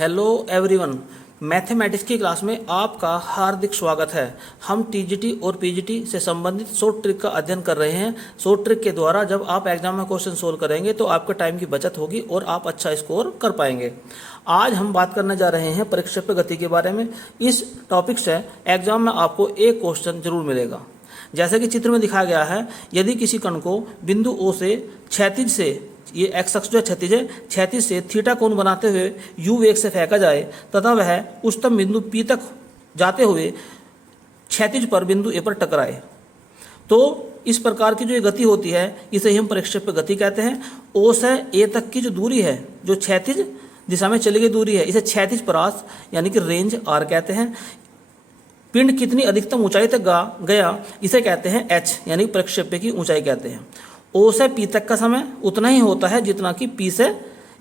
Hello everyone, mathematics की class में आपका हार्दिक स्वागत है। हम टीजीटी और पीजीटी से संबंधित शॉर्ट ट्रिक का अध्ययन कर रहे हैं। शॉर्ट ट्रिक के द्वारा जब आप एग्जाम में क्वेश्चन सोल्व करेंगे तो आपके टाइम की बचत होगी और आप अच्छा स्कोर कर पाएंगे। आज हम बात करने जा रहे हैं परिक्षेप्य गति के बारे में। इस टॉपिक से एग्जाम में आपको एक क्वेश्चन जरूर मिलेगा। जैसे कि चित्र में दिखाया गया है, यदि किसी कण को बिंदु O से क्षैतिज से, ये एक्स अक्ष जो क्षैतिज है, क्षैतिज से थीटा कोण बनाते हुए u वेग से फेंका जाए तथा वह उच्चतम बिंदु P तक जाते हुए क्षैतिज पर बिंदु A पर टकराए, तो इस प्रकार की जो ये गति होती है इसे हम परिक्षेप्य गति कहते हैं। O से A तक की जो दूरी है, जो क्षैतिज दिशा में चली गई दूरी है, इसे क्षैतिज परास यानी कि रेंज R कहते हैं। पिंड कितनी अधिकतम ऊंचाई तक गया इसे कहते हैं h यानी परिक्षेप्य की ऊंचाई कहते हैं। O से P तक का समय उतना ही होता है जितना कि P से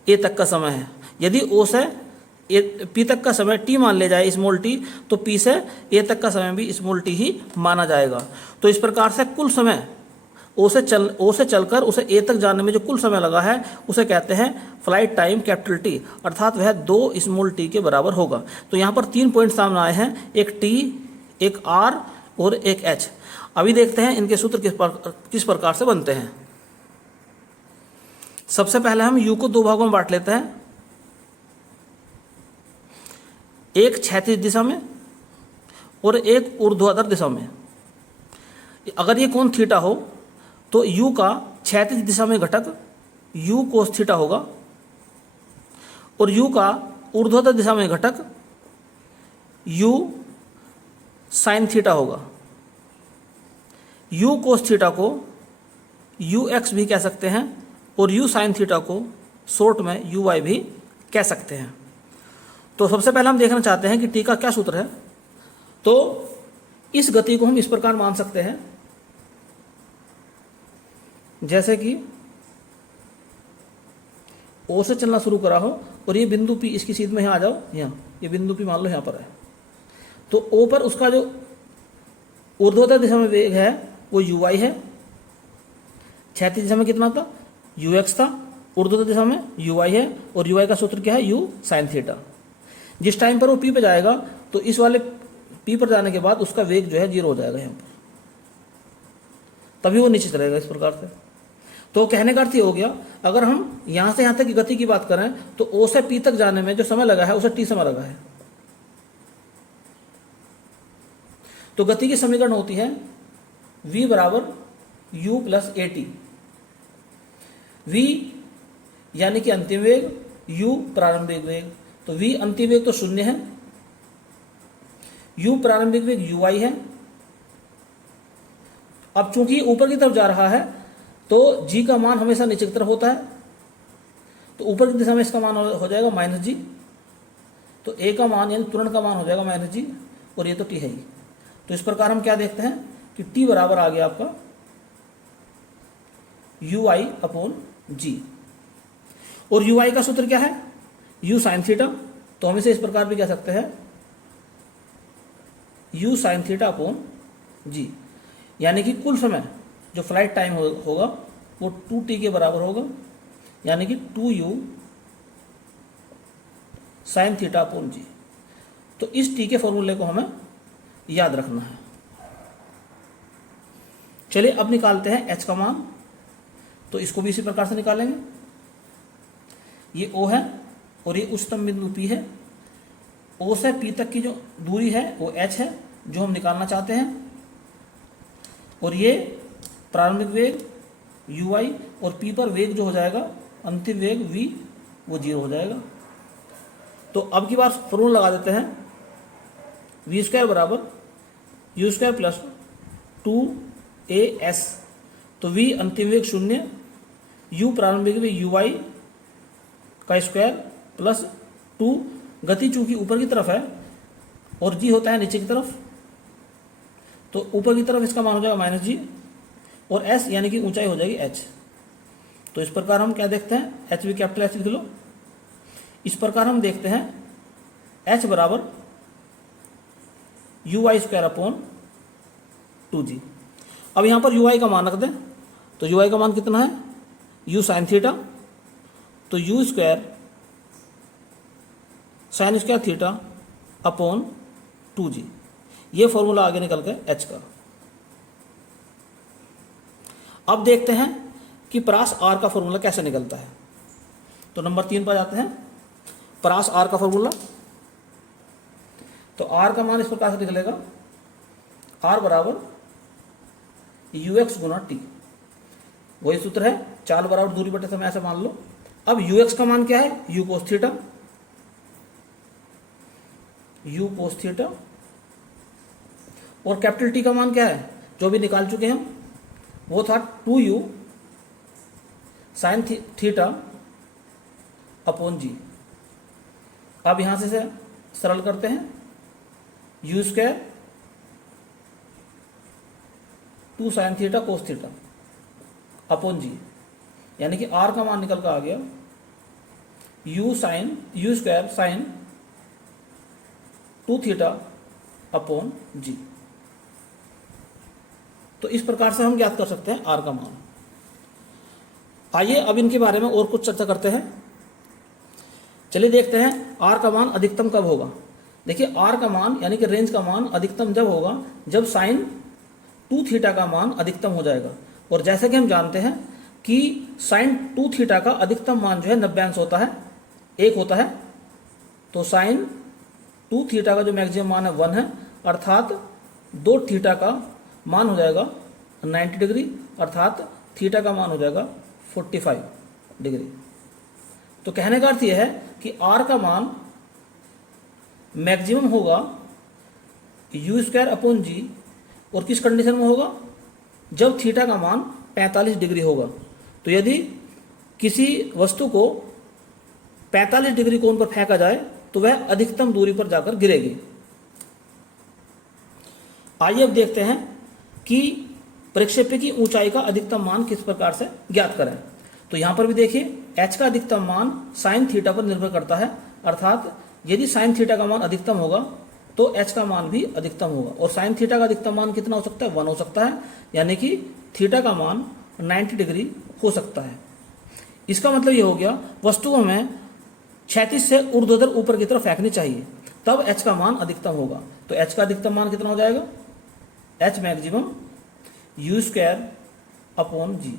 A तक का समय है। यदि O से P तक का समय t मान ले जाए स्मॉल t, तो P से A तक का समय भी स्मॉल t ही माना जाएगा। तो इस प्रकार से कुल समय O से चलकर उसे A तक जाने में जो कुल समय लगा है उसे कहते हैं फ्लाइट टाइम कैपिटल T, अर्थात वह 2 स्मॉल t के बराबर होगा। तो यहाँ पर 3 पॉइंट सामने आए हैं, एक T, एक R और एक H। अभी देखते हैं इनके सूत्र किस प्रकार से बनते हैं। सबसे पहले हम U को 2 भागों में बांट लेते हैं, एक क्षैतिज दिशा में और एक ऊर्ध्वाधर दिशा में। अगर ये कोण थीटा हो तो U का क्षैतिज दिशा में घटक U कोस थीटा होगा और U का ऊर्ध्वाधर दिशा में घटक U साइन थीटा होगा। U कोस थीटा को UX भी कह सकते हैं और U साइन थीटा को शॉर्ट में UY भी कह सकते हैं। तो सबसे पहले हम देखना चाहते हैं कि T का क्या सूत्र है। तो इस गति को हम इस प्रकार मान सकते हैं, जैसे कि O से चलना शुरू करा हो और ये बिंदु P, इसकी सीध में यहाँ आ जाओ, यहाँ ये बिंदु P मान लो यहाँ पर है, तो O पर उसका जो ऊर्ध्वाधर दिशा में वेग है वो UY है। क्षैतिज दिशा में कितना था? UX था। ऊर्ध्वाधर दिशा में UY है और UY का सूत्र क्या है? U sine theta. जिस टाइम पर वो P पे जाएगा तो इस वाले P पर जाने के बाद उसका वेग जो है 0 हो जाएगा यहाँ पर, तभी वो नीचे चलेगा इस प्रकार से। तो कहने का अर्थ ये हो गया, अगर हम यहाँ से यहाँ तक की गति की बात करें तो O से P तक जाने में जो समय लगा है उसे T समय लगा है। तो गति की समीकरण होती है V बराबर U प्लस AT। V यानी कि अंतिम वेग, U प्रारंभिक वेग। तो V अंतिम वेग तो 0 है, U प्रारंभिक वेग UY है। अब चूंकि ऊपर की तरफ जा रहा है तो G का मान हमेशा नीचे की तरफ होता है, तो ऊपर की दिशा में इसका मान हो जाएगा -G। तो A का मान यानी त्वरण का मान हो जाएगा -G और ये तो T है ही। तो इस प्रकार हम क्या देखते हैं कि T बराबर आ गया आपका UI अपॉन G। और UI का सूत्र क्या है? U sine theta. तो हम इसे इस प्रकार भी कह सकते हैं U sine theta upon G, यानी कि कुल समय जो फ्लाइट टाइम होगा वो 2T के बराबर होगा, यानी कि 2U sine theta upon G। तो इस T के फॉर्मूले को हमें याद रखना है। चलिए अब निकालते हैं H का मान। तो इसको भी इसी प्रकार से निकालेंगे। ये O है और ये उच्चतम बिंदु P है। O से P तक की जो दूरी है वो H है जो हम निकालना चाहते हैं, और ये प्रारंभिक वेग UY और P पर वेग जो हो जाएगा अंतिम वेग V वो 0 हो जाएगा। तो अब की बार फॉर्मूला लगा देते हैं, V स्क्वायर बराबर U स्क्वायर प्लस 2AS। तो V अंतिम वेग 0, U प्रारंभिक वेग UY का स्क्वायर प्लस 2, गति चूंकि ऊपर की तरफ है और G होता है नीचे की तरफ, तो ऊपर की तरफ इसका मान हो जाएगा -G और S यानी कि ऊंचाई हो जाएगी H। तो इस प्रकार हम क्या देखते हैं, H भी कैपिटल H लिख लो। इस प्रकार हम देखते हैं H बराबर UY स्क्वायर अपॉन 2G। अब यहाँ पर UY का मान रख दें, तो UY का मान कितना है? U sine theta. तो U square sine square theta upon 2g। ये फॉर्मूला आगे निकल गया h का। अब देखते हैं कि प्रास r का फॉर्मूला कैसे निकलता है। तो नंबर 3 पर जाते हैं, प्रास r का फॉर्मूला। तो r का मान इस प्रकार से निकलेगा, r बराबर ux गुना t। वही सूत्र है, चाल बराबर दूरी बटे समय, ऐसे मान लो। अब ux का मान क्या है, u cos theta, u cos theta. और कैपिटल T का मान क्या है, जो भी निकाल चुके हैं हम, वो था 2u साइन थीटा अपॉन जी। अब यहां से सरल करते हैं, u square 2 sine theta cos theta upon g, यानी कि r का मान निकल कर आ गया u square sine 2 theta upon g. तो इस प्रकार से हम ज्ञात कर सकते हैं r का मान। आइए अब इनके बारे में और कुछ चर्चा करते हैं। चलिए देखते हैं r का मान अधिकतम कब होगा। देखिए r का मान यानी कि रेंज का मान अधिकतम जब होगा जब साइन 2 थीटा का मान अधिकतम हो जाएगा। और जैसे कि हम जानते हैं कि साइन 2 थीटा का अधिकतम मान जो है 90 होता है, 1 होता है। तो साइन 2 थीटा का जो मैक्सिमम मान है 1 है, अर्थात 2 थीटा का मान हो जाएगा 90 डिग्री, अर्थात थीटा का मान हो जाएगा 45 डिग्री। तो कहने का अर्थ यह है कि r का मान मैक्सिमम होगा u स्क्वायर अपॉन जी। और किस कंडीशन में होगा, जब थीटा का मान 45 डिग्री होगा। तो यदि किसी वस्तु को 45 डिग्री कोण पर फेंका जाए तो वह अधिकतम दूरी पर जाकर गिरेगी। आइए अब देखते हैं कि प्रक्षेप्य की ऊंचाई का अधिकतम मान किस प्रकार से ज्ञात करें। तो यहां पर भी देखिए h का अधिकतम मान साइन थीटा पर निर्भर करता है, अर्थात यदि साइन थीटा का मान अधिकतम होगा तो h का मान भी अधिकतम होगा। और साइन थीटा का अधिकतम मान कितना हो सकता है, 1 हो सकता है, यानी कि थीटा का मान 90 डिग्री हो सकता है। इसका मतलब ये हो गया वस्तु हमें क्षैतिज से ऊर्ध्वाधर ऊपर की तरफ फेंकनी चाहिए, तब h का मान अधिकतम होगा। तो h का अधिकतम मान कितना हो जाएगा, h maximum u square upon g.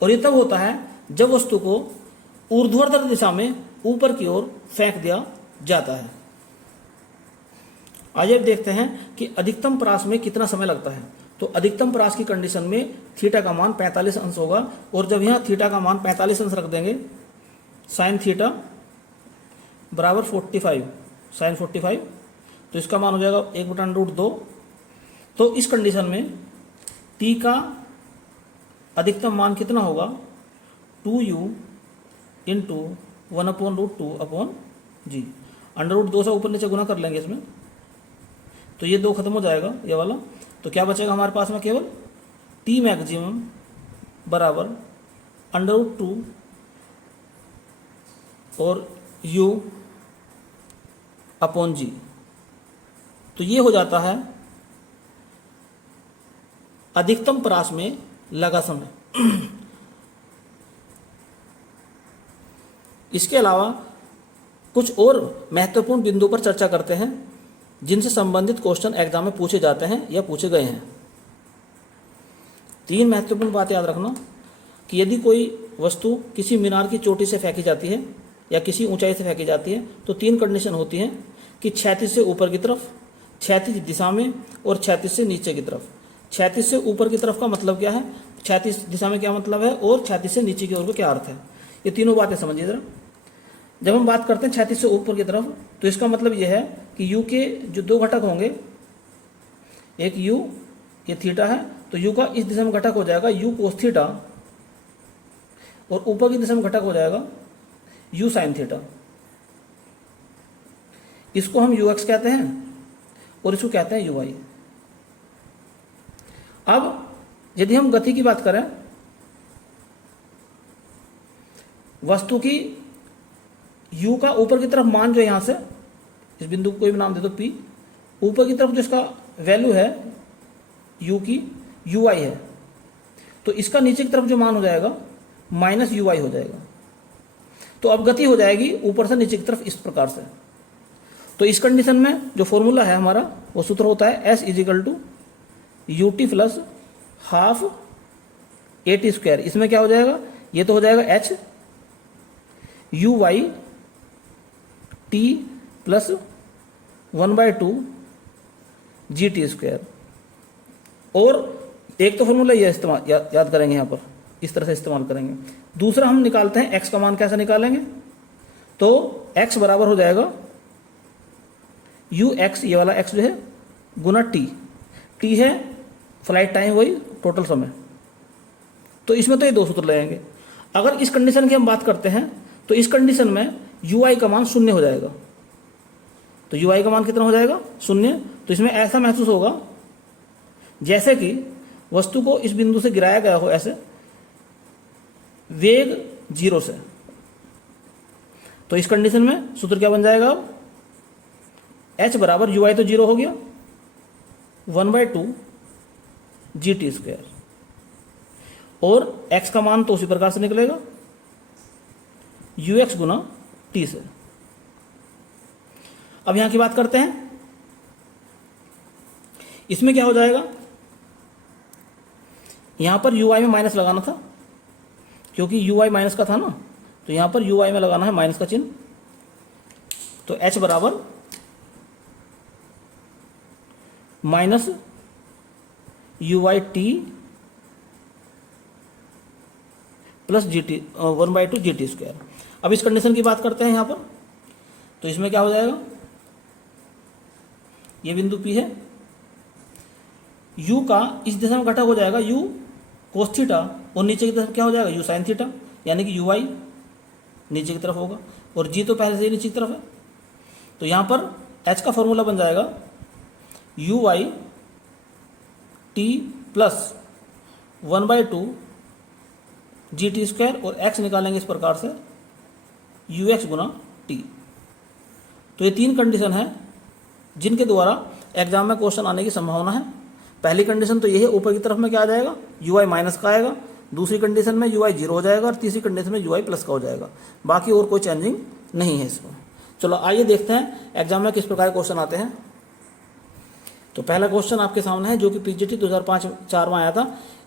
और ये तब होता है जब वस्तु को ऊर्ध्वाधर दिशा में ऊपर की ओर फेंक दिया जाता है। आइए अब देखते हैं कि अधिकतम प्रास में कितना समय लगता है। तो अधिकतम प्रास की कंडीशन में थीटा का मान 45 अंश होगा। और जब यहाँ थीटा का मान 45 अंश रख देंगे, साइन थीटा बराबर 45 साइन 45, तो इसका मान हो जाएगा 1/√2। तो इस कंडीशन में t का अधिकतम मान कितना होगा, 2u इंटू 1/√2 अपॉन जी। √2 से ऊपर नीचे गुना कर लेंगे इसमें, तो ये 2 खत्म हो जाएगा ये वाला। तो क्या बचेगा हमारे पास में, केवल t मैक्सिमम बराबर √2 और u अपॉन जी। तो ये हो जाता है अधिकतम प्रास में लगा समय। इसके अलावा कुछ और महत्वपूर्ण बिंदु पर चर्चा करते हैं जिनसे संबंधित क्वेश्चन एग्जाम में पूछे जाते हैं या पूछे गए हैं। 3 महत्वपूर्ण बातें याद रखना कि यदि कोई वस्तु किसी मीनार की चोटी से फेंकी जाती है या किसी ऊंचाई से फेंकी जाती है तो 3 कंडीशन होती हैं कि क्षैतिज से ऊपर की तरफ, क्षैतिज दिशा में और क्षैतिज से नीचे की तरफ। क्षैतिज से ऊपर की तरफ का मतलब क्या है, क्षैतिज दिशा में क्या मतलब है, और क्षैतिज से नीचे की ओर का क्या अर्थ है, ये तीनों बातें समझिए जरा। जब हम बात करते हैं क्षैतिज से ऊपर की तरफ, तो इसका मतलब यह है कि u के जो 2 घटक होंगे, एक u, ये थीटा है, तो u का इस दिशा में घटक हो जाएगा u कोस थीटा, और ऊपर की दिशा में घटक हो जाएगा u साइन थीटा। इसको हम ux कहते हैं और इसको कहते हैं ui। अब यदि हम गति की बात करें, वस्तु की u का ऊपर की तरफ मान जो यहां से, इस बिंदु को कोई भी नाम दे दो p, ऊपर की तरफ जो इसका वैल्यू है u की, ui है, तो इसका नीचे की तरफ जो मान हो जाएगा -ui हो जाएगा। तो अब गति हो जाएगी ऊपर से नीचे की तरफ इस प्रकार से। तो इस कंडीशन में जो फॉर्मूला है हमारा वो सूत्र होता है S equal to U T plus half A T square. इसमें क्या हो जाएगा, ये तो हो जाएगा H U Y T plus 1/2 G T square. और एक तो फॉर्मूला ये इस्तेमाल याद करेंगे, यहाँ पर इस तरह से इस्तेमाल करेंगे। दूसरा हम निकालते हैं x का मान कैसे निकालेंगे, तो x बराबर हो जाएगा यू एक्स, ये वाला x जो है, गुना t है फ्लाइट टाइम, वही टोटल समय। तो इसमें तो ये दो सूत्र लगेंगे। अगर इस कंडीशन की हम बात करते हैं तो इस कंडीशन में यू आई का मान 0 हो जाएगा। तो यू आई का मान कितना हो जाएगा, 0। तो इसमें ऐसा महसूस होगा जैसे कि वस्तु को इस बिंदु से गिराया गया हो, ऐसे वेग 0 से। तो इस कंडीशन में सूत्र क्या बन जाएगा, अब h बराबर यू आई तो 0 हो गया, 1/2 जी टी स्क्वायर, और x का मान तो उसी प्रकार से निकलेगा यू एक्स गुना टी से। अब यहां की बात करते हैं, इसमें क्या हो जाएगा, यहां पर यू आई में माइनस लगाना था क्योंकि यू आई माइनस का था ना, तो यहां पर यू आई में लगाना है माइनस का चिन्ह। तो h बराबर minus U Y T plus G T 1/2 G T square. अब इस कंडीशन की बात करते हैं यहाँ पर, तो इसमें क्या हो जाएगा, ये बिंदु P है, u का इस दिशा में घटक हो जाएगा u कोस थीटा, और नीचे की तरफ क्या हो जाएगा u साइन थीटा, यानी कि ui नीचे की तरफ होगा, और g तो पहले से ही नीचे की तरफ है। तो यहाँ पर h का फॉर्मूला बन जाएगा ui t plus 1/2 G T square, और x निकालेंगे इस प्रकार से यू एक्स गुना टी। तो ये 3 कंडीशन है जिनके द्वारा एग्जाम में क्वेश्चन आने की संभावना है। पहली कंडीशन तो ये है, ऊपर की तरफ में क्या आ जाएगा, यू आई माइनस का आएगा, दूसरी कंडीशन में यू आई 0 हो जाएगा, और तीसरी कंडीशन में यू आई प्लस का हो जाएगा। बाकी और कोई चेंजिंग नहीं है इसमें। चलो आइए देखते हैं एग्जाम में किस प्रकार के क्वेश्चन आते हैं। तो पहला क्वेश्चन आपके सामने है जो कि पीजीटी 2005-4 में आया था।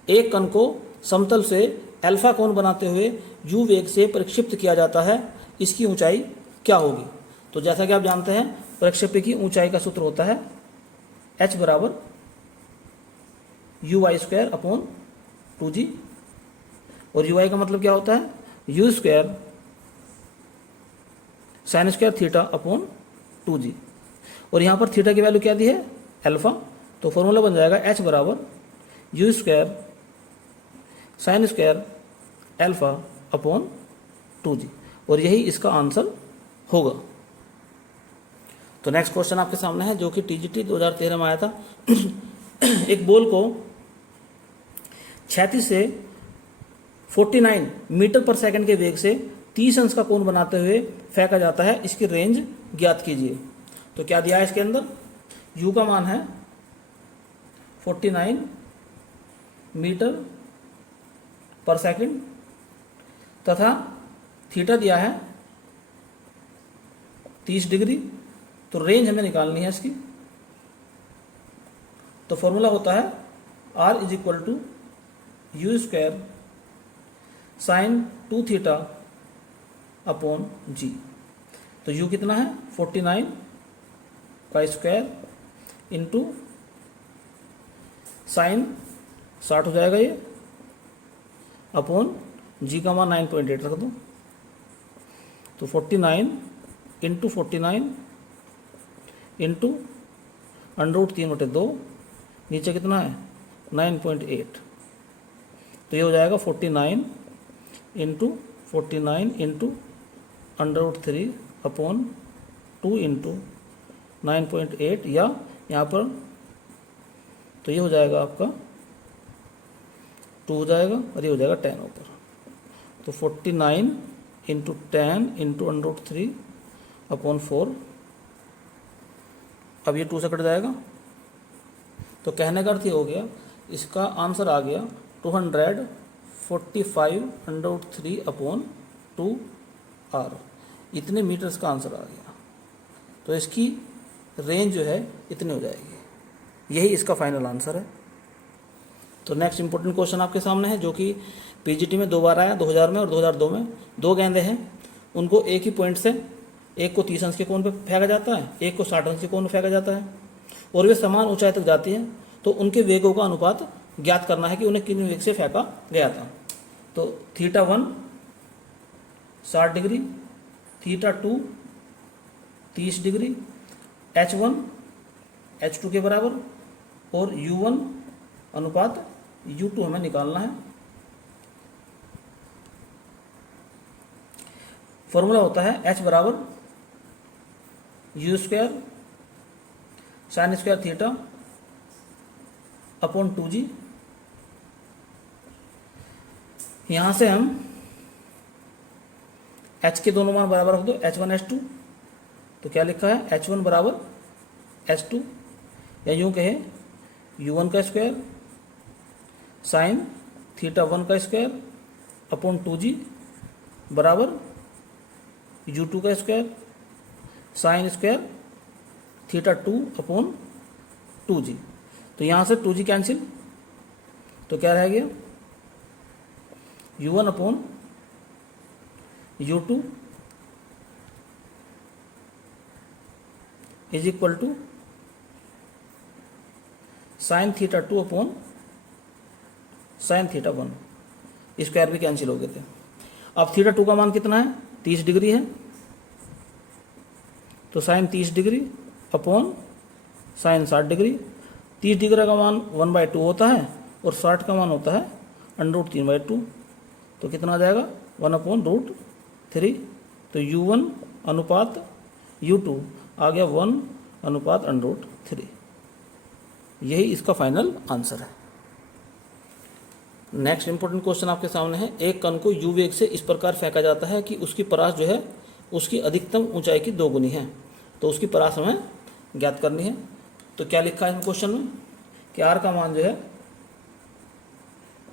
एक कण को समतल से अल्फा कोण बनाते हुए यू वेग से प्रक्षिप्त किया जाता है, इसकी ऊंचाई क्या होगी। तो जैसा कि आप जानते हैं प्रक्षेप्य की ऊंचाई का सूत्र होता है h बराबर you Y square upon 2g, और यू आई का मतलब क्या होता है you square sine square theta upon 2g, और यहाँ पर थीटा की वैल्यू क्या दी है, अल्फा। तो फॉर्मूला बन जाएगा h बराबर you square sine square alpha upon 2g, और यही इसका आंसर होगा। तो नेक्स्ट क्वेश्चन आपके सामने है जो कि टीजीटी 2013 में आया था। एक बॉल को क्षैतिज से 49 मीटर पर सेकंड के वेग से 30 अंश का कोण बनाते हुए फेंका जाता है, इसकी रेंज ज्ञात कीजिए। तो क्या दिया है इसके अंदर, u का मान है 49 मीटर पर सेकंड तथा थीटा दिया है 30 डिग्री। तो रेंज हमें निकालनी है इसकी। तो फॉर्मूला होता है r is equal to u square sine 2 theta upon g. तो u कितना है 49 का स्क्वायर इंटू साइन 60 हो जाएगा ये, अपॉन जी का मान 9.8 रख दो। तो 49 इंटू 49 इंटू √3/2, नीचे कितना है 9.8। तो ये हो जाएगा 49 इंटू 49 इंटू √3 अपॉन 2 इंटू 9.8, या यहाँ पर तो ये हो जाएगा आपका 2 हो जाएगा, और ये हो जाएगा 10 ऊपर। तो 49 इंटू 10 इंटू √3 अपॉन 4, अब ये 2 से कट जाएगा। तो कहने का अर्थ ये हो गया, इसका आंसर आ गया 245 √3 अपॉन 2 आर, इतने मीटर्स का आंसर आ गया। तो इसकी रेंज जो है इतनी हो जाएगी। यही इसका फाइनल आंसर है। तो नेक्स्ट इंपॉर्टेंट क्वेश्चन आपके सामने है, जो कि पीजीटी में 2 बार आया, 2000 में और 2002 में। 2 गेंदे हैं, उनको एक ही पॉइंट से, एक को 30 अंश के कोण पे फेंका जाता है, एक को 60 अंश के कोण पे फेंका जाता है, और वे समान ऊंचाई तक जाती हैं। तो उनके वेगों का अनुपात ज्ञात करना है कि उन्हें किन वेग से फेंका गया था। तो θ1 60 डिग्री, θ2 30 डिग्री, H1 H2 के बराबर, और U1 अनुपात U2 हमें निकालना है। फॉर्मूला होता है H बराबर U square sine square theta upon 2G। यहां से हम H के दोनों मान बराबर रख दो, H1 H2। तो क्या लिखा है, H1 बराबर H2, या यूं कहे U1 का स्क्वायर साइन θ1 का स्क्वायर अपॉन 2G बराबर U2 का square sine square θ2 upon 2G। तो यहाँ से 2G कैंसिल, तो क्या रह गया, U1 upon U2 is equal to sine θ2 upon sine θ1। Square भी कैंसिल हो गए थे। अब θ2 का मान कितना है, 30 डिग्री है, तो sine 30 degree upon sine 60 degree. 30 degree का मान 1/2 होता है और 60 का मान होता है √3/2। तो कितना आ जाएगा, 1/√3। तो U1 अनुपात U2 आ गया 1/√3। यही इसका फाइनल आंसर है। नेक्स्ट इंपॉर्टेंट क्वेश्चन आपके सामने है। एक कण को U वेग से इस प्रकार फेंका जाता है कि उसकी परास जो है उसकी अधिकतम ऊंचाई की 2 गुनी है। तो उसकी परास हमें ज्ञात करनी है। तो क्या लिखा है इस क्वेश्चन में कि R का मान जो है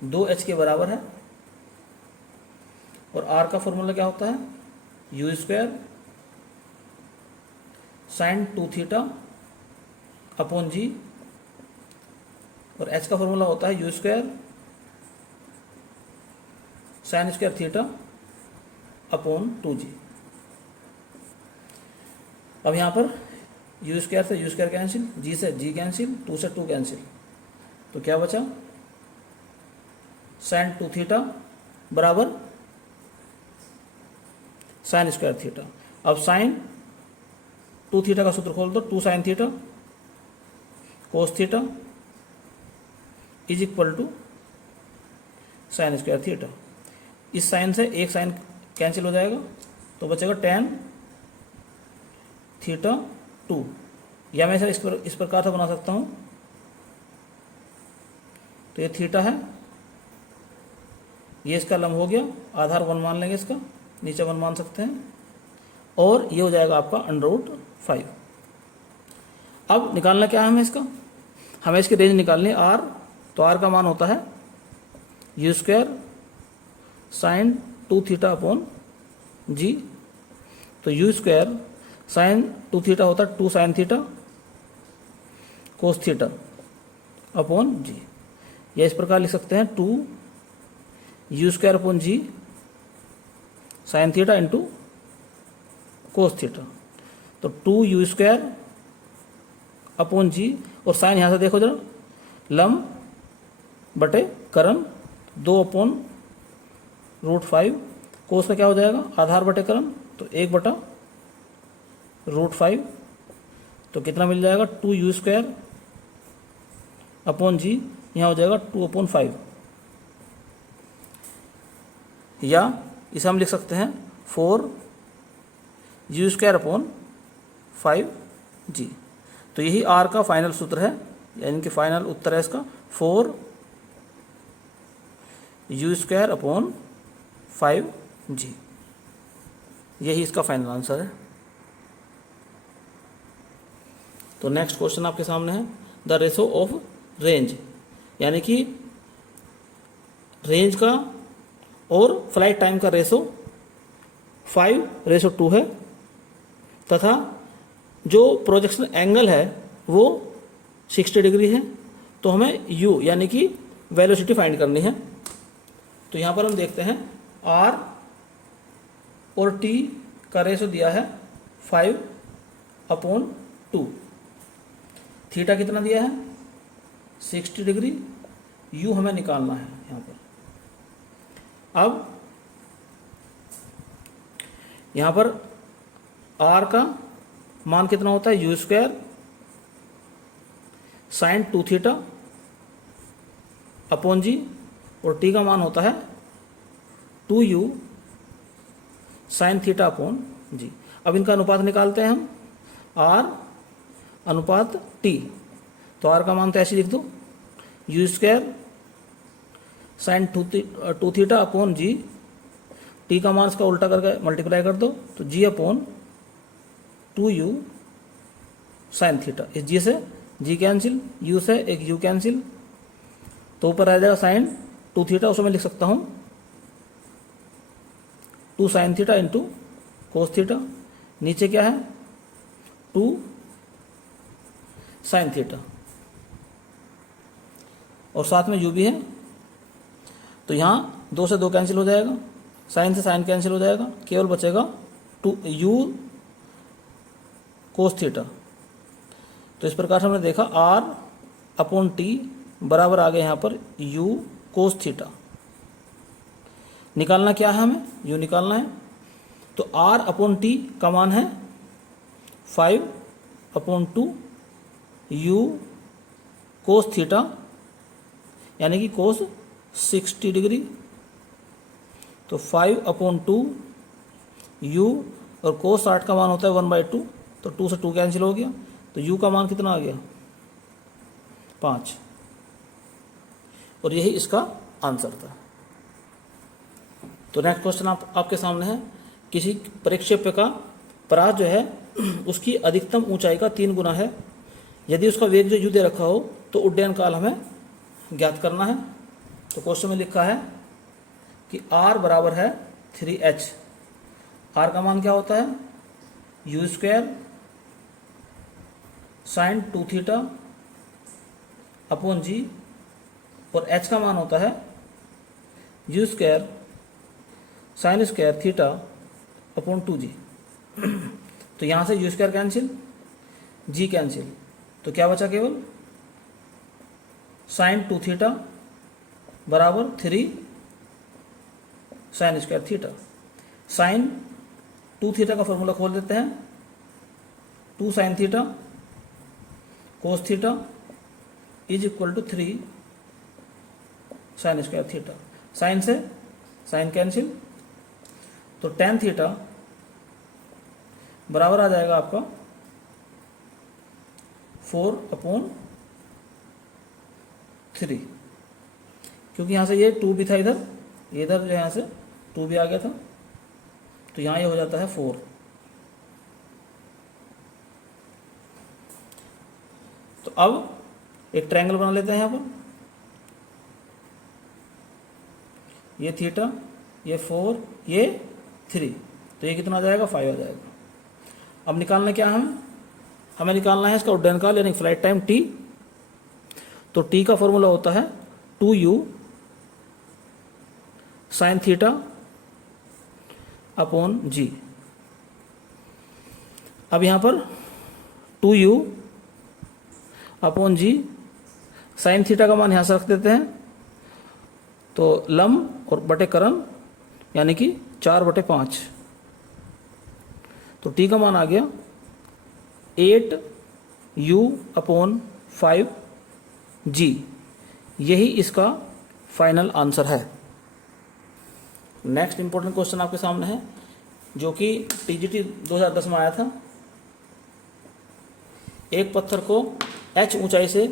2H के बराबर है, और R का फॉर्मूला क्या होता है, U square sine 2θ upon G, और H का फॉर्मूला होता है U square sine square theta upon 2G। अब यहाँ पर U स्क्वायर से U स्क्वायर कैंसिल, G से G कैंसिल, 2 से 2 कैंसिल, तो क्या बचा, साइन 2θ बराबर साइन स्क्वायर थीटा। अब साइन 2θ का सूत्र खोल दो, 2 sine theta cos theta is equal to sine square theta. इस साइन से एक साइन कैंसिल हो जाएगा, तो बचेगा tan θ2, या मैं इस प्रकार से बना सकता हूं। तो ये थीटा है, ये इसका लंब हो गया, आधार 1 मान लेंगे, इसका नीचे 1 मान सकते हैं, और ये हो जाएगा आपका √5। अब निकालना क्या है हमें इसका, हमें इसकी रेंज निकालनी है R। तो R का मान होता है U square sine 2θ upon G। तो U स्क्वायर साइन 2θ होता है 2 sine theta cos theta upon G, या इस प्रकार लिख सकते हैं 2 U square upon G sine theta into cos theta. तो 2 U स्क्वायर अपॉन G, और साइन यहाँ से देखो जरा, लंब बटे करण 2 अपॉन √5, कोस का क्या हो जाएगा, आधार बटे करण, तो 1/√5। तो कितना मिल जाएगा, 2 U स्क्वायर अपॉन G, यहाँ हो जाएगा 2/5, या इसे हम लिख सकते हैं 4 U स्क्वायर अपॉन 5G। तो यही R का फाइनल सूत्र है, यानी कि फाइनल उत्तर है इसका 4 U स्क्वायर अपॉन 5G। यही इसका फाइनल आंसर है। तो नेक्स्ट क्वेश्चन आपके सामने है, द रेशो ऑफ रेंज, यानी कि रेंज का और फ्लाइट टाइम का रेशो 5:2 है तथा जो प्रोजेक्शन एंगल है वो 60 डिग्री है। तो हमें u यानी कि वेलोसिटी फाइंड करनी है। तो यहाँ पर हम देखते हैं r और t का रेशो दिया है 5/2। थीटा कितना दिया है 60 डिग्री, u हमें निकालना है यहाँ पर। अब यहाँ पर r का मान कितना होता है u square sine 2 theta upon g, और t का मान होता है 2u साइन थीटा अपॉन जी। अब इनका अनुपात निकालते हैं हम, r अनुपात t। तो r का मान तो ऐसे लिख दो u square sine 2 theta upon g, t का मान इसका उल्टा करके मल्टीप्लाई कर दो तो g upon 2u sine theta. इस g से g कैंसिल, u से एक u कैंसिल, तो ऊपर आ जाएगा साइन 2 थीटा, उसमें मैं लिख सकता हूँ 2 sine theta into cos theta. नीचे क्या है 2 साइन थीटा, और साथ में u भी है। तो यहाँ 2 से 2 कैंसिल हो जाएगा, साइन से साइन कैंसिल हो जाएगा, केवल बचेगा 2u कोस थीटा। तो इस प्रकार से हमने देखा r अपॉन t बराबर आ गया यहाँ पर u कोस थीटा। निकालना क्या है हमें, u निकालना है। तो r अपॉन t का मान है 5/2 u कोस थीटा, यानी कि कोस 60 डिग्री। तो 5/2 u, और कोस 60 का मान होता है 1/2, तो 2 से 2 कैंसिल हो गया। तो u का मान कितना आ गया 5, और यही इसका आंसर था। तो नेक्स्ट क्वेश्चन आपके सामने है, किसी प्रक्षेप्य का परास जो है उसकी अधिकतम ऊंचाई का 3 गुना है। यदि उसका वेग जो u दे रखा हो तो उड्डयन काल हमें ज्ञात करना है। तो क्वेश्चन में लिखा है कि r बराबर है 3h। r का मान क्या होता है u square sine 2 theta upon g, और h का मान होता है u square sine square theta upon 2g। तो यहाँ से u square cancel, g cancel, तो क्या बचा केवल साइन 2 थीटा बराबर 3 sine square theta. Sine 2 theta का फॉर्मूला खोल देते हैं, 2 sine theta cos theta is equal to 3 sine square theta. Sine से साइन कैंसिल, तो टेन थीटा बराबर आ जाएगा आपका 4/3, क्योंकि यहाँ से ये 2 भी था, इधर जो यहाँ से 2 भी आ गया था, तो यहाँ ये हो जाता है 4। तो अब एक ट्रायंगल बना लेते हैं यहाँ पर, ये थीटा, ये 4, ये 3, तो ये कितना आ जाएगा 5 आ जाएगा। अब निकालना क्या है हमें निकालना है इसका उड्डयन काल यानी फ्लाइट टाइम t। तो t का फॉर्मूला होता है 2u sine theta upon g। अब यहाँ पर 2u अपॉन जी, साइन थीटा का मान यहाँ से रख देते हैं, तो लंब और बटे करण यानी कि 4/5। तो t का मान आ गया 8u/5g। यही इसका फाइनल आंसर है। नेक्स्ट इंपॉर्टेंट क्वेश्चन आपके सामने है, जो कि टीजीटी 2010 में आया था। एक पत्थर को h ऊंचाई से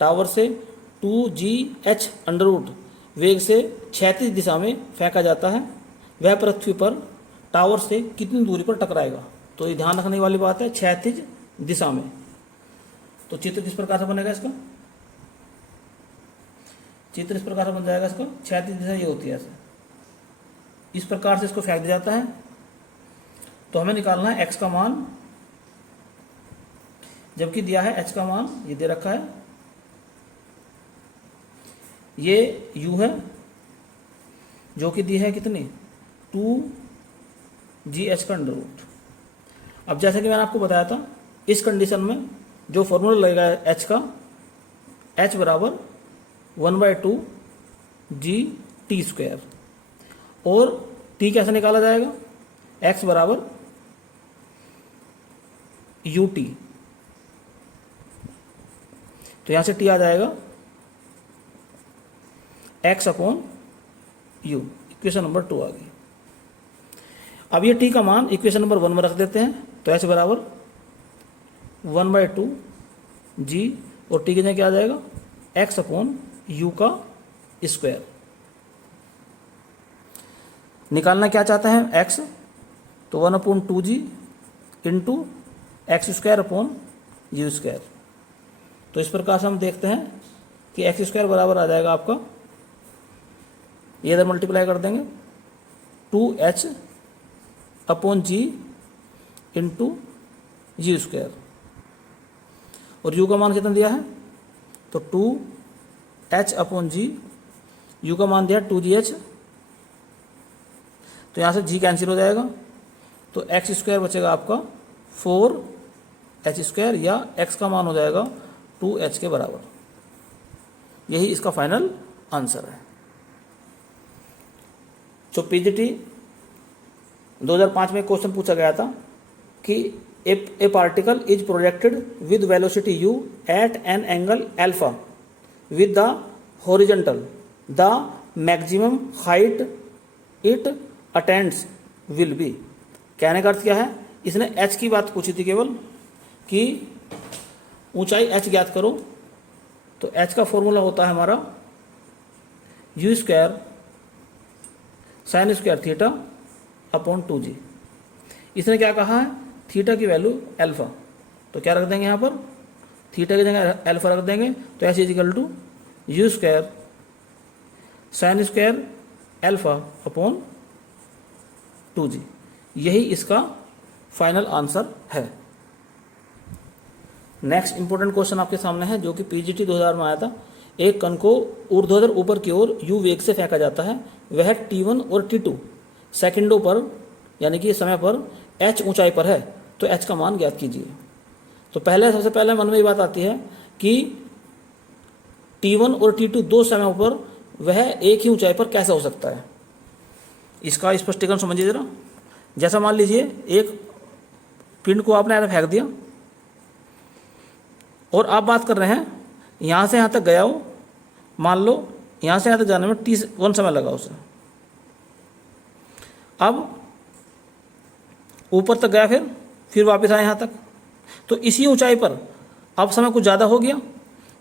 टावर से 2gh वेग से क्षैतिज दिशा में फेंका जाता है। वह पृथ्वी पर टावर से कितनी दूरी पर टकराएगा। तो ये ध्यान रखने वाली बात है, क्षैतिज दिशा में। तो चित्र किस प्रकार से बनेगा इसका, चित्र इस प्रकार से बन जाएगा इसका। क्षैतिज दिशा ये होती है ऐसे, इस प्रकार से इसको फेंक दिया जाता है तो हमें निकालना है x का मान, जबकि दिया है h का मान, ये दे रखा है, ये u है जो कि दी है कितनी 2gh का अंडर रूट। अब जैसे कि मैंने आपको बताया था, इस कंडीशन में जो फॉर्मूला लगेगा h का, h बराबर 1/2 g/t², और t कैसे निकाला जाएगा, x बराबर ut, तो यहां से t आ जाएगा x/u, इक्वेशन नंबर 2 आ गई। अब ये t का मान इक्वेशन नंबर 1 में रख देते हैं, तो h बराबर 1/2 g, और t की जगह क्या आ जाएगा, x/u का स्क्वायर। निकालना क्या चाहते हैं x, तो 1/2g इंटू x²/u²। तो इस प्रकार से हम देखते हैं कि x² बराबर आ जाएगा आपका, ये इधर मल्टीप्लाई कर देंगे 2h/g इंटू g², और u का मान कितना दिया है, तो 2h/g, u का मान दिया 2gh, तो यहाँ से g कैंसिल हो जाएगा, तो x² बचेगा आपका 4h², या x का मान हो जाएगा 2h के बराबर। यही इसका फाइनल आंसर है। जो पीजीटी 2005 में क्वेश्चन पूछा गया था कि a particle is projected with velocity u at an angle alpha with the horizontal, the maximum height it attends will be. कहने का अर्थ क्या है, इसने h की बात पूछी थी केवल कि ऊंचाई h ज्ञात करो, तो h का फॉर्मूला होता है हमारा u² sin² θ/2g। इसने क्या कहा है, थीटा की वैल्यू अल्फा, तो क्या रख देंगे यहाँ पर, थीटा की जगह अल्फा रख देंगे, तो h = u² sin² α/2g। यही इसका फाइनल आंसर है। नेक्स्ट इंपॉर्टेंट क्वेश्चन आपके सामने है, जो कि पीजीटी 2000 में आया था। एक कण को ऊर्ध्वाधर ऊपर की ओर u वेग से फेंका जाता है, वह t1 और t2 सेकंडों पर, यानी कि समय पर h ऊंचाई पर है, तो h का मान ज्ञात कीजिए। तो सबसे पहले मन में ये बात आती है कि t1 और t2 दो समय पर वह एक ही ऊंचाई पर कैसे हो सकता है। इसका स्पष्टीकरण समझिए जरा। जैसा मान लीजिए एक पिंड को आपने ऐसे फेंक दिया, और आप बात कर रहे हैं यहाँ से यहाँ तक गया हो, मान लो यहाँ से यहाँ तक जाने में t1 समय लगा उसे, अब ऊपर तक गया, फिर वापस आया यहाँ तक, तो इसी ऊंचाई पर अब समय कुछ ज़्यादा हो गया,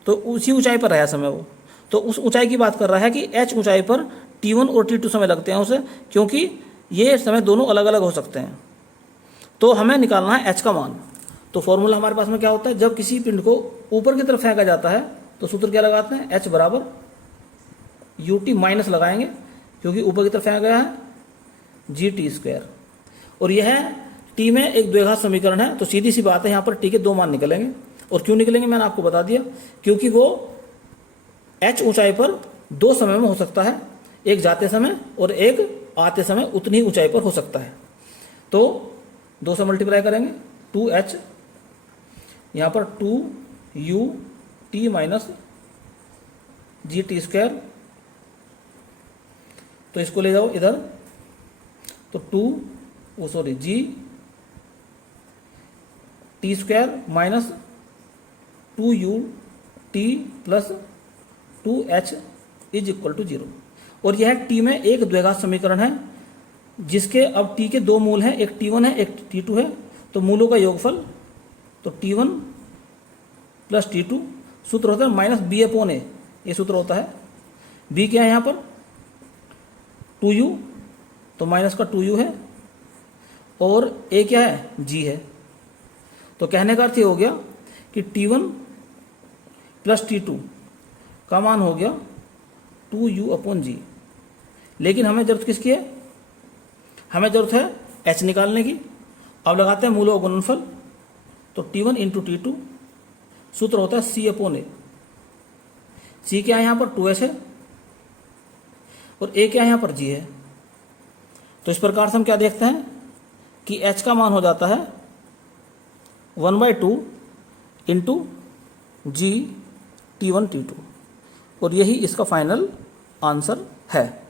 तो उसी ऊंचाई पर रहा समय वो, तो उस ऊंचाई की बात कर रहा है कि h ऊंचाई पर t1 और t2 समय लगते हैं उसे, क्योंकि ये समय दोनों अलग अलग हो सकते हैं। तो हमें निकालना है h का मान। तो फॉर्मूला हमारे पास में क्या होता है, जब किसी पिंड को ऊपर की तरफ फेंका जाता है तो सूत्र क्या लगाते हैं, h बराबर ut माइनस लगाएंगे, क्योंकि ऊपर की तरफ फेंका गया है g/t², और यह t में एक द्विघात समीकरण है, तो सीधी सी बात है यहाँ पर t के दो मान निकलेंगे। और क्यों निकलेंगे मैंने आपको बता दिया, क्योंकि वो h ऊंचाई पर दो समय में हो सकता है, एक जाते समय और एक आते समय उतनी ऊंचाई पर हो सकता है। तो 2 से मल्टीप्लाई करेंगे, 2h, यहाँ पर 2ut माइनस g/t², तो इसको ले जाओ इधर, तो g/t² minus 2ut plus 2h = 0। और यह t में एक द्विघात समीकरण है, जिसके अब t के दो मूल हैं, एक t1 है एक t2 है, तो मूलों का योगफल, तो t1 प्लस t2, सूत्र होता है -b/a, ये सूत्र होता है। b क्या है यहाँ पर 2u, तो माइनस का 2u है, और a क्या है g है। तो कहने का अर्थ ये हो गया कि t1 प्लस t2 का मान हो गया 2u/g। लेकिन हमें जरूरत किसकी है, हमें जरूरत है h निकालने की। अब लगाते हैं मूलों का गुणनफल। तो T1 इंटू T2 सूत्र होता है C अपॉन ए। C क्या है यहाँ पर 2S है और A क्या है यहाँ पर G है। तो इस प्रकार से हम क्या देखते हैं कि H का मान हो जाता है 1/2 इंटू G T1 T2 और यही इसका फाइनल आंसर है।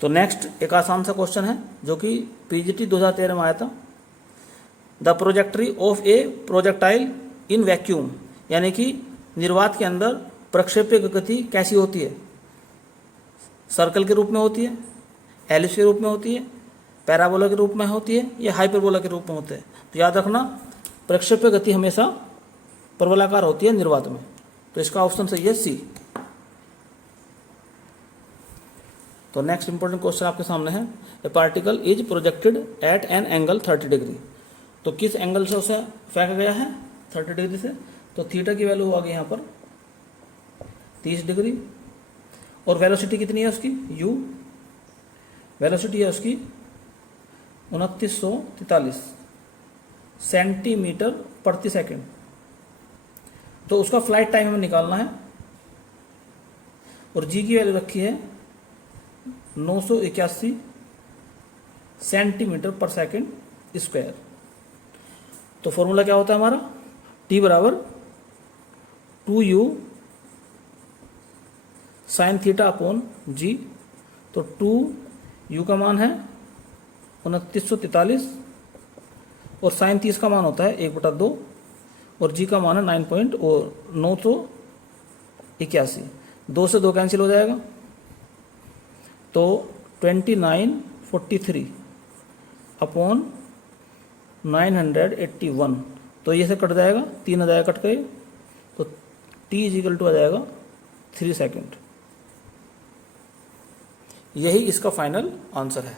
तो नेक्स्ट एक आसान सा क्वेश्चन है जो कि PGT 2013 में आया था। The trajectory of a projectile in vacuum, यानी कि निर्वात के अंदर प्रक्षेप्य की गति कैसी होती है। सर्कल के रूप में होती है, एलिप्स के रूप में होती है, पैराबोला के रूप में होती है या हाइपरबोला के रूप में होते हैं। तो याद रखना प्रक्षेप्य गति हमेशा परवलयाकार होती है निर्वात में। तो इसका ऑप्शन सही है सी। तो नेक्स्ट इंपॉर्टेंट क्वेश्चन आपके सामने है, ए particle is projected at an angle 30 degree. तो किस एंगल से उसे फेंका गया है 30 डिग्री से। तो थीटा की वैल्यू आ गई यहाँ पर 30 डिग्री और वेलोसिटी कितनी है उसकी u, वेलोसिटी है उसकी 2943 सेंटीमीटर प्रति सेकंड। तो उसका फ्लाइट टाइम हमें निकालना है और g की वैल्यू रखी है 981 सेंटीमीटर पर सेकंड स्क्वायर। तो फॉर्मूला क्या होता है हमारा, t बराबर 2u sine theta upon g। तो 2u का मान है 2943 और साइन 30 का मान होता है 1/2 और g का मान है 981। 2 से 2 कैंसिल हो जाएगा तो 2943 अपॉन 981। तो ये से कट जाएगा, 3 आ जाएगा कट गए। तो t इजिकल टू आ जाएगा 3 सेकेंड। यही इसका फाइनल आंसर है।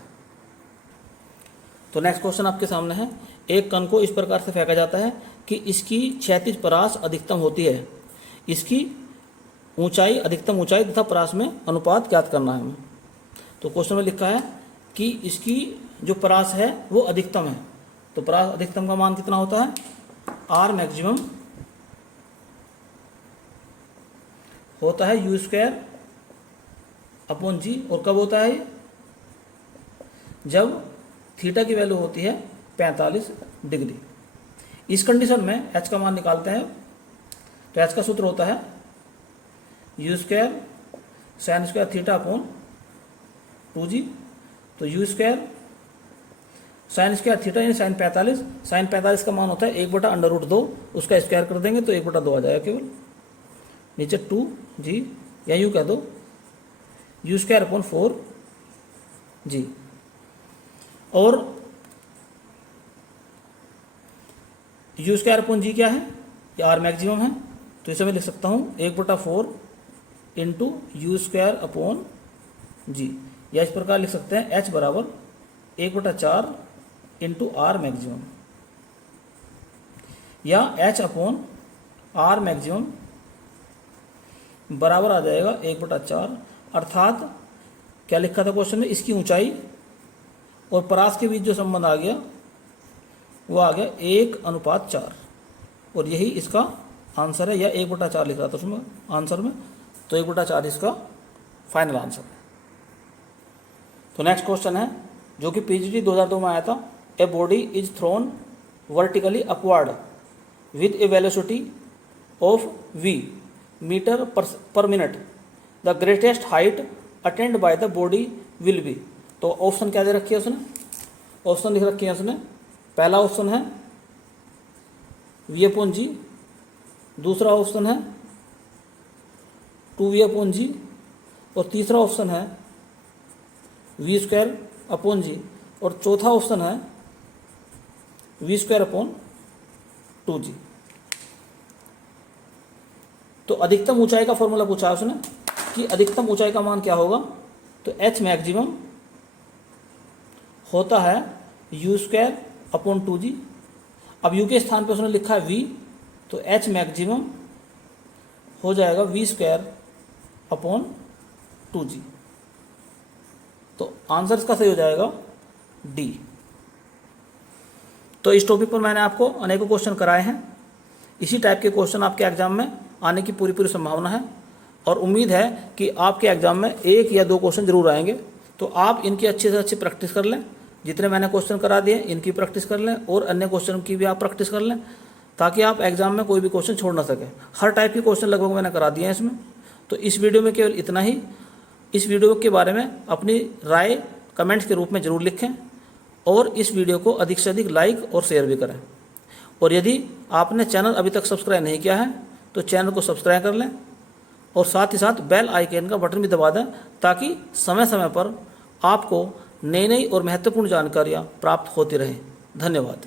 तो नेक्स्ट क्वेश्चन आपके सामने है, एक कण को इस प्रकार से फेंका जाता है कि इसकी क्षैतिज परास अधिकतम होती है, इसकी ऊंचाई अधिकतम ऊंचाई तथा परास में अनुपात ज्ञात करना है हमें। तो क्वेश्चन में लिखा है कि इसकी जो परास है वो अधिकतम है। तो परास अधिकतम का मान कितना होता है, आर मैक्सिमम होता है यू स्क्वायर अपॉन जी। और कब होता है, जब थीटा की वैल्यू होती है 45 डिग्री। इस कंडीशन में एच का मान निकालते हैं। तो एच का सूत्र होता है you square sine square theta upon 2g। तो you square sine square theta यानी साइन 45, साइन 45 का मान होता है 1/√2, उसका स्क्वायर कर देंगे तो 1/2 आ जाएगा केवल। नीचे 2g या यू कह दो यू स्क्वायर अपॉन 4g। और यू स्क्वायर अपॉन जी क्या है, ये आर मैक्सिमम है। तो इसे मैं लिख सकता हूँ 1/4 इंटू यू स्क्वायर अपॉन जी, या इस प्रकार लिख सकते हैं एच बराबर 1/4 इंटू आर मैक्सिमम, या एच अपॉन आर मैक्सिमम बराबर आ जाएगा 1/4। अर्थात क्या लिखा था क्वेश्चन में, इसकी ऊंचाई और परास के बीच जो संबंध आ गया वो आ गया 1:4 और यही इसका आंसर है, या 1/4 लिख रहा था उसमें आंसर में। तो 1/4 इसका फाइनल आंसर है। तो नेक्स्ट क्वेश्चन है जो कि PGT 2002 में आया था, a body is thrown vertically upward with a velocity of v metre per minute, the greatest height attend by the body will be. तो ऑप्शन क्या दे रखी है उसने, ऑप्शन लिख रखी है उसने। पहला ऑप्शन है v/g, दूसरा ऑप्शन है 2v/g और तीसरा ऑप्शन है v²/g और चौथा ऑप्शन है v²/2g। तो अधिकतम ऊंचाई का फॉर्मूला पूछा है उसने कि अधिकतम ऊंचाई का मान क्या होगा। तो h मैक्सिमम होता है u²/2g। अब u के स्थान पे उसने लिखा है v, तो h मैक्सिमम हो जाएगा v²/2g। तो आंसर इसका सही हो जाएगा डी। तो इस टॉपिक पर मैंने आपको अनेकों क्वेश्चन कराए हैं। इसी टाइप के क्वेश्चन आपके एग्जाम में आने की पूरी संभावना है और उम्मीद है कि आपके एग्जाम में 1 या 2 क्वेश्चन जरूर आएंगे। तो आप इनकी अच्छे से अच्छी प्रैक्टिस कर लें। जितने मैंने क्वेश्चन करा दिए इनकी प्रैक्टिस कर लें और अन्य क्वेश्चन की भी आप प्रैक्टिस कर लें, ताकि आप एग्जाम में कोई भी क्वेश्चन छोड़ ना सकें। हर टाइप के क्वेश्चन लगभग मैंने करा दिए हैं इसमें। तो इस वीडियो में केवल इतना ही। इस वीडियो के बारे में अपनी राय कमेंट्स के रूप में ज़रूर लिखें और इस वीडियो को अधिक से अधिक लाइक और शेयर भी करें। और यदि आपने चैनल अभी तक सब्सक्राइब नहीं किया है तो चैनल को सब्सक्राइब कर लें और साथ ही साथ बेल आइकन का बटन भी दबा दें, ताकि समय समय पर आपको नई नई और महत्वपूर्ण जानकारियाँ प्राप्त होती रहें। धन्यवाद।